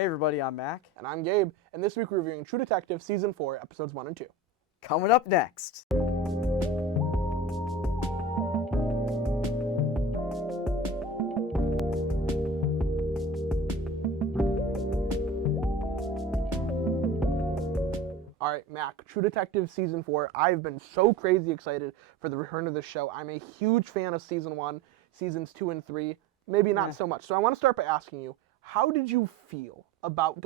Hey everybody, I'm Mac. And I'm Gabe, and this week we're reviewing True Detective Season 4, Episodes 1 and 2. Coming up next. All right, Mac, True Detective Season 4. I've been so crazy excited for the return of this show. I'm a huge fan of Season 1, Seasons 2 and 3, maybe not so much. So I want to start by asking you, how did you feel about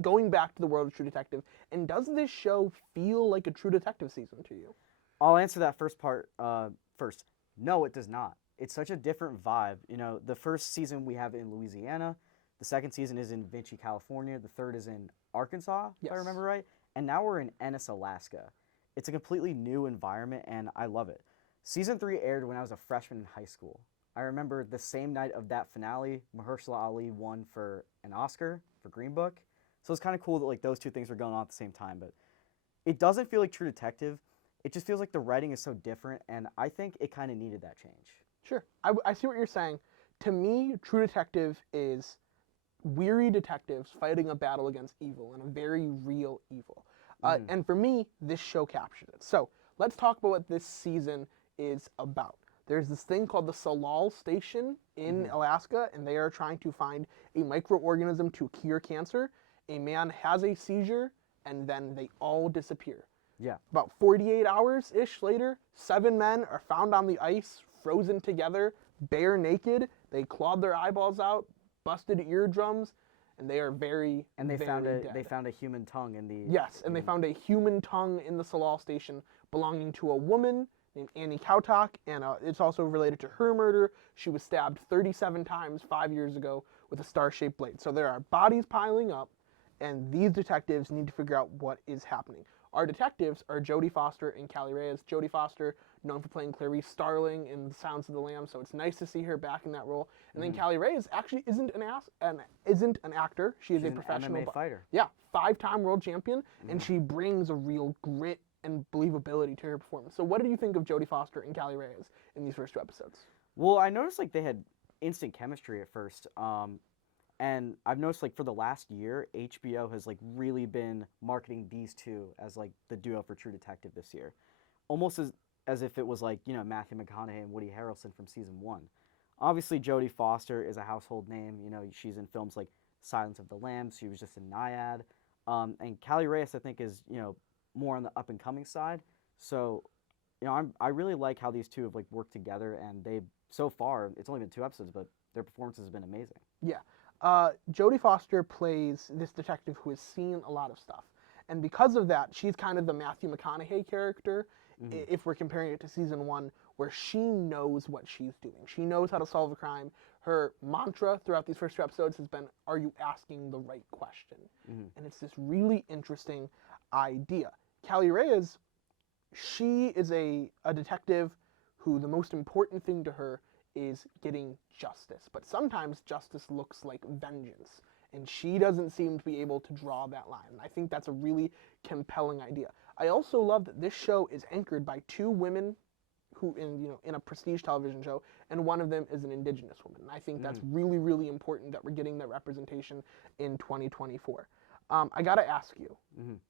going back to the world of True Detective, and does this show feel like a True Detective season to you? I'll answer that first part first. No, it does not. It's such a different vibe. You know, the first season we have in Louisiana, the second season is in Vinci, California, the third is in Arkansas, if I remember right, and now we're in Ennis, Alaska. It's a completely new environment, and I love it. Season 3 aired when I was a freshman in high school. I remember the same night of that finale, Mahershala Ali won for an Oscar for Green Book. So it's kind of cool that like those two things were going on at the same time. But it doesn't feel like True Detective. It just feels like the writing is so different, and I think it kind of needed that change. Sure. I see what you're saying. To me, True Detective is weary detectives fighting a battle against evil, and a very real evil. And for me, this show captured it. So let's talk about what this season is about. There's this thing called the Salal Station in Alaska, and they are trying to find a microorganism to cure cancer. A man has a seizure, and then they all disappear. Yeah. About 48 hours-ish later, 7 men are found on the ice, frozen together, bare naked. They clawed their eyeballs out, busted eardrums, and they are very, And they very found a human tongue in the Yes, and they found a human tongue in the Salal Station belonging to a woman named Annie Kautak, and it's also related to her murder. She was stabbed 37 times 5 years ago with a star-shaped blade. So there are bodies piling up, and these detectives need to figure out what is happening. Our detectives are Jodie Foster and Callie Reyes. Jodie Foster, known for playing Clarice Starling in The Sounds of the Lambs, so it's nice to see her back in that role. And then Callie Reyes actually isn't an actor. She's a professional MMA fighter. Yeah, 5-time world champion, and she brings a real grit and believability to her performance. So what did you think of Jodie Foster and Callie Reyes in these first 2 episodes? Well, I noticed like they had instant chemistry at first. And I've noticed like for the last year, HBO has like really been marketing these two as like the duo for True Detective this year. Almost as if it was like, you know, Matthew McConaughey and Woody Harrelson from season 1. Obviously, Jodie Foster is a household name. You know, she's in films like Silence of the Lambs. She was just in Naiad. And Callie Reyes, I think, is, you know, more on the up-and-coming side. So, you know, I really like how these two have like worked together, and they so far, it's only been 2 episodes, but their performances have been amazing. Yeah. Jodie Foster plays this detective who has seen a lot of stuff. And because of that, she's kind of the Matthew McConaughey character, if we're comparing it to season 1, where she knows what she's doing. She knows how to solve a crime. Her mantra throughout these first 2 episodes has been, are you asking the right question? And it's this really interesting idea. Callie Reyes, she is a detective who the most important thing to her is getting justice. But sometimes justice looks like vengeance, and she doesn't seem to be able to draw that line. And I think that's a really compelling idea. I also love that this show is anchored by 2 women who in a prestige television show, and one of them is an Indigenous woman. And I think that's really, really important that we're getting that representation in 2024. I gotta ask you,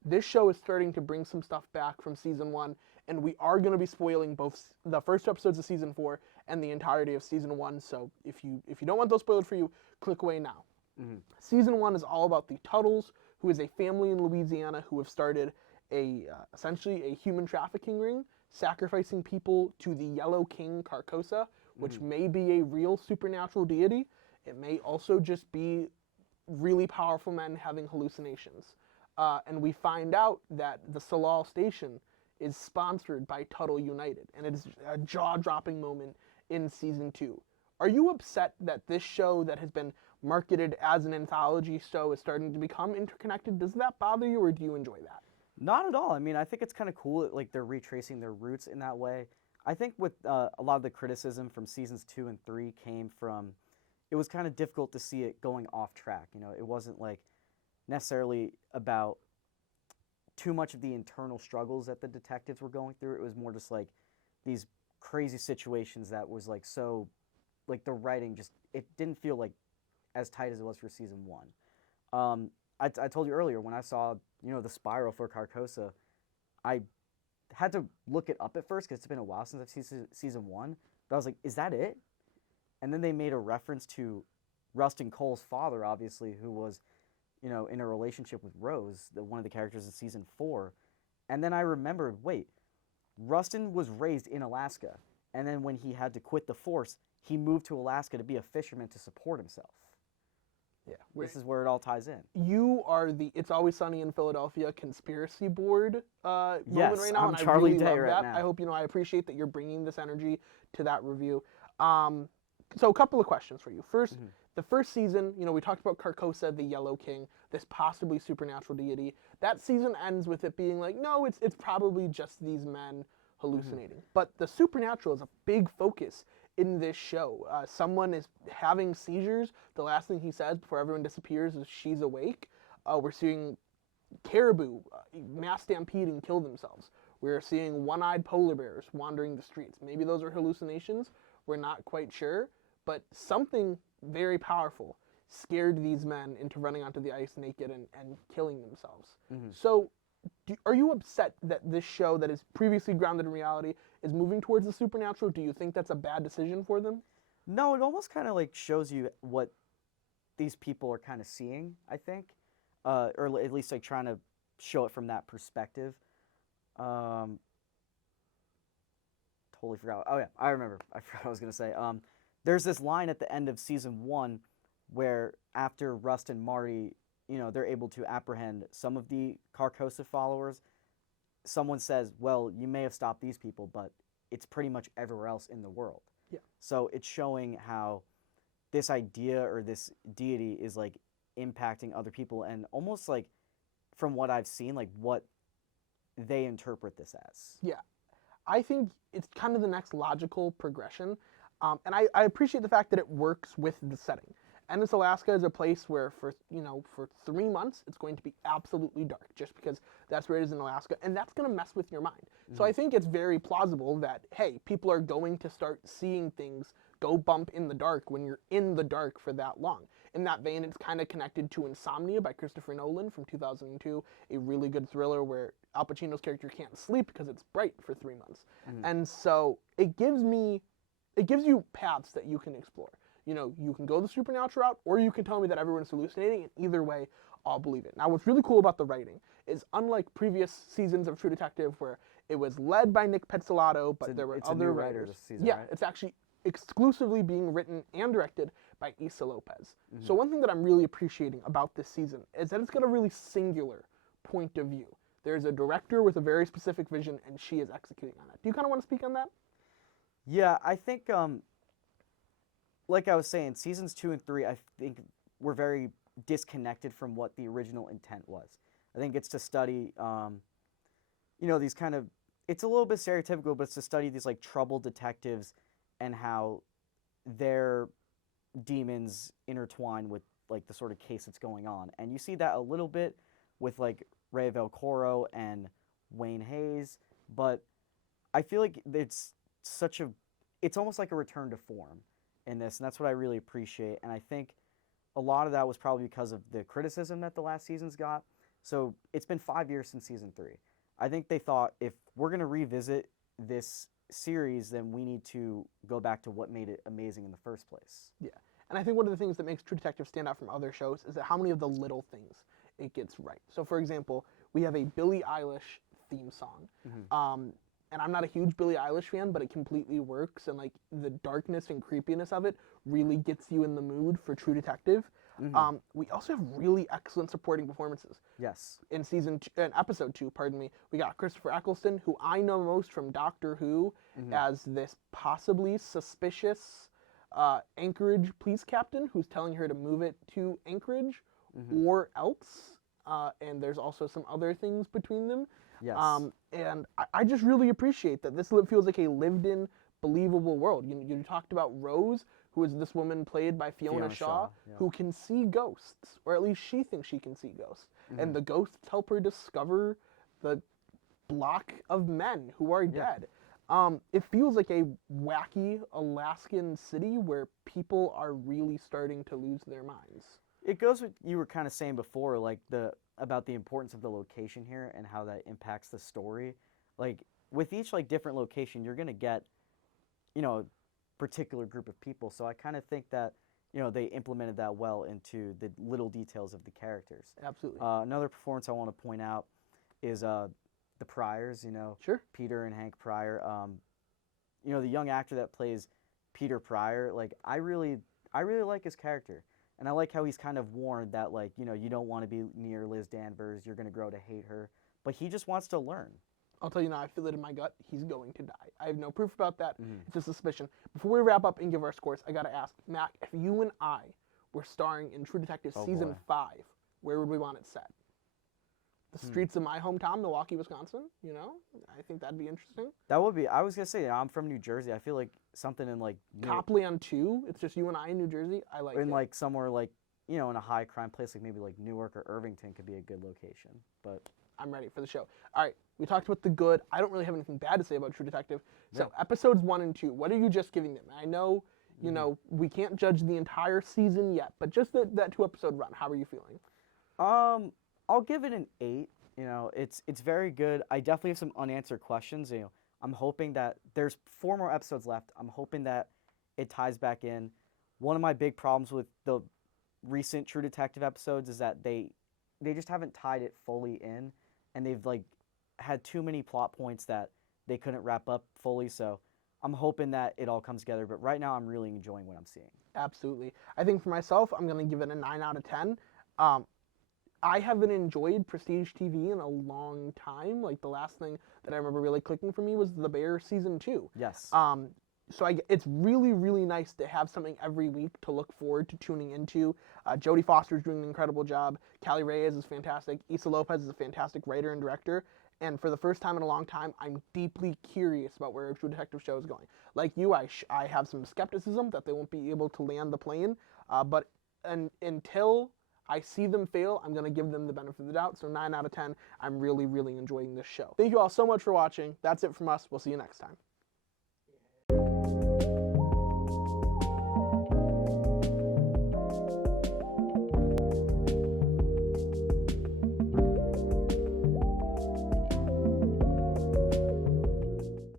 this show is starting to bring some stuff back from season 1, and we are going to be spoiling both the first 2 episodes of season 4 and the entirety of season 1. So if you don't want those spoiled for you, click away now. Season 1 is all about the Tuttles, who is a family in Louisiana who have started essentially a human trafficking ring, sacrificing people to the Yellow King Carcosa, which may be a real supernatural deity. It may also just be really powerful men having hallucinations. And we find out that the Salal Station is sponsored by Tuttle United, and it is a jaw-dropping moment in season 2. Are you upset that this show that has been marketed as an anthology show is starting to become interconnected? Does that bother you, or do you enjoy that? Not at all. I mean, I think it's kind of cool that like they're retracing their roots in that way. I think with a lot of the criticism from seasons 2 and 3 came from it was kind of difficult to see it going off track. You know, it wasn't like necessarily about too much of the internal struggles that the detectives were going through. It was more just like these crazy situations that was like so, like the writing just, it didn't feel like as tight as it was for season 1. I told you earlier when I saw the spiral for Carcosa, I had to look it up at first because it's been a while since I've seen season one. But I was like, is that it? And then they made a reference to Rustin Cole's father, obviously, who was in a relationship with Rose, one of the characters in season four. And then I remembered, wait, Rustin was raised in Alaska, and then when he had to quit the force, he moved to Alaska to be a fisherman to support himself. Yeah, this is where it all ties in. You are the "It's Always Sunny in Philadelphia" conspiracy board moment right now, I'm and Charlie I really Day love right that. now. I hope I appreciate that you're bringing this energy to that review. So a couple of questions for you. First, the first season, we talked about Carcosa, the Yellow King, this possibly supernatural deity. That season ends with it being like, no, it's probably just these men hallucinating. But the supernatural is a big focus in this show. Someone is having seizures. The last thing he says before everyone disappears is she's awake. We're seeing caribou mass stampede and kill themselves. We're seeing one-eyed polar bears wandering the streets. Maybe those are hallucinations. We're not quite sure. But something very powerful scared these men into running onto the ice naked and killing themselves. So are you upset that this show that is previously grounded in reality is moving towards the supernatural? Do you think that's a bad decision for them? No, it almost kind of like shows you what these people are kind of seeing, I think, or at least like trying to show it from that perspective. Totally forgot. Oh yeah, I remember. I forgot what I was gonna say. There's this line at the end of season one where after Rust and Marty, they're able to apprehend some of the Carcosa followers. Someone says, well, you may have stopped these people, but it's pretty much everywhere else in the world. Yeah. So it's showing how this idea or this deity is like impacting other people, and almost like from what I've seen, like what they interpret this as. Yeah. I think it's kind of the next logical progression. And I appreciate the fact that it works with the setting. Ennis, Alaska is a place where for 3 months it's going to be absolutely dark, just because that's where it is in Alaska, and that's going to mess with your mind. So I think it's very plausible that, hey, people are going to start seeing things go bump in the dark when you're in the dark for that long. In that vein, it's kind of connected to Insomnia by Christopher Nolan from 2002, a really good thriller where Al Pacino's character can't sleep because it's bright for 3 months. And so it gives you paths that you can explore. You can go the supernatural route, or you can tell me that everyone's hallucinating, and either way, I'll believe it. Now, what's really cool about the writing is, unlike previous seasons of True Detective, where it was led by Nick Pizzolatto, but there were other writers. This season, yeah, right? it's actually exclusively being written and directed by Issa Lopez. So one thing that I'm really appreciating about this season is that it's got a really singular point of view. There's a director with a very specific vision, and she is executing on it. Do you kind of want to speak on that? Yeah, I think, like I was saying, seasons 2 and 3, I think were very disconnected from what the original intent was. I think it's to study, these kind of, it's a little bit stereotypical, but it's to study these like troubled detectives and how their demons intertwine with like the sort of case that's going on. And you see that a little bit with like Ray Velcoro and Wayne Hayes, but I feel like it's almost like a return to form in this, and that's what I really appreciate. And I think a lot of that was probably because of the criticism that the last seasons got. So it's been 5 years since season 3. I think they thought, if we're going to revisit this series, then we need to go back to what made it amazing in the first place. Yeah, and I think one of the things that makes True Detective stand out from other shows is that how many of the little things it gets right. So for example, we have a Billie Eilish theme song. And I'm not a huge Billie Eilish fan, but it completely works, and like the darkness and creepiness of it really gets you in the mood for True Detective. We also have really excellent supporting performances. Yes. In episode 2, we got Christopher Eccleston, who I know most from Doctor Who as this possibly suspicious Anchorage police captain who's telling her to move it to Anchorage or else. And there's also some other things between them. Yes. And I just really appreciate that this feels like a lived-in, believable world. You talked about Rose, who is this woman played by Fiona Shaw, yeah. who can see ghosts, or at least she thinks she can see ghosts. And the ghosts help her discover the block of men who are dead. It feels like a wacky Alaskan city where people are really starting to lose their minds. it goes with you were kind of saying before, like about the importance of the location here and how that impacts the story. Like with each like different location, you're gonna get, a particular group of people. So I kind of think that they implemented that well into the little details of the characters. Absolutely. Another performance I want to point out is the Pryors. Sure. Peter and Hank Pryor. The young actor that plays Peter Pryor. Like I really like his character. And I like how he's kind of warned that, like, you don't want to be near Liz Danvers. You're going to grow to hate her. But he just wants to learn. I'll tell you now, I feel it in my gut. He's going to die. I have no proof about that. Mhm. It's a suspicion. Before we wrap up and give our scores, I got to ask, Mac, if you and I were starring in True Detective Oh, Season boy. 5, where would we want it set? The streets of my hometown, Milwaukee, Wisconsin? I think that'd be interesting. That would be. I was going to say, I'm from New Jersey. I feel like something in, like, Copland 2, it's just you and I in New Jersey. I like it. like, somewhere, like, in a high crime place, like maybe like Newark or Irvington could be a good location. But I'm ready for the show. All right, we talked about the good. I don't really have anything bad to say about True Detective. So Yeah. episodes 1 and 2, what are you just giving them? I know, we can't judge the entire season yet, but just that 2-episode run, how are you feeling? I'll give it an 8. It's very good. I definitely have some unanswered questions. I'm hoping that there's 4 more episodes left. I'm hoping that it ties back in. One of my big problems with the recent True Detective episodes is that they just haven't tied it fully in, and they've like had too many plot points that they couldn't wrap up fully. So I'm hoping that it all comes together. But right now, I'm really enjoying what I'm seeing. Absolutely. I think for myself, I'm going to give it a 9 out of 10. I haven't enjoyed Prestige TV in a long time. Like, the last thing that I remember really clicking for me was The Bear Season 2. Yes. So it's really, really nice to have something every week to look forward to tuning into. Jodie Foster's doing an incredible job. Callie Reyes is fantastic. Issa Lopez is a fantastic writer and director. And for the first time in a long time, I'm deeply curious about where a True Detective show is going. Like you, I have some skepticism that they won't be able to land the plane. But until I see them fail, I'm going to give them the benefit of the doubt. So 9 out of 10, I'm really, really enjoying this show. Thank you all so much for watching. That's it from us. We'll see you next time.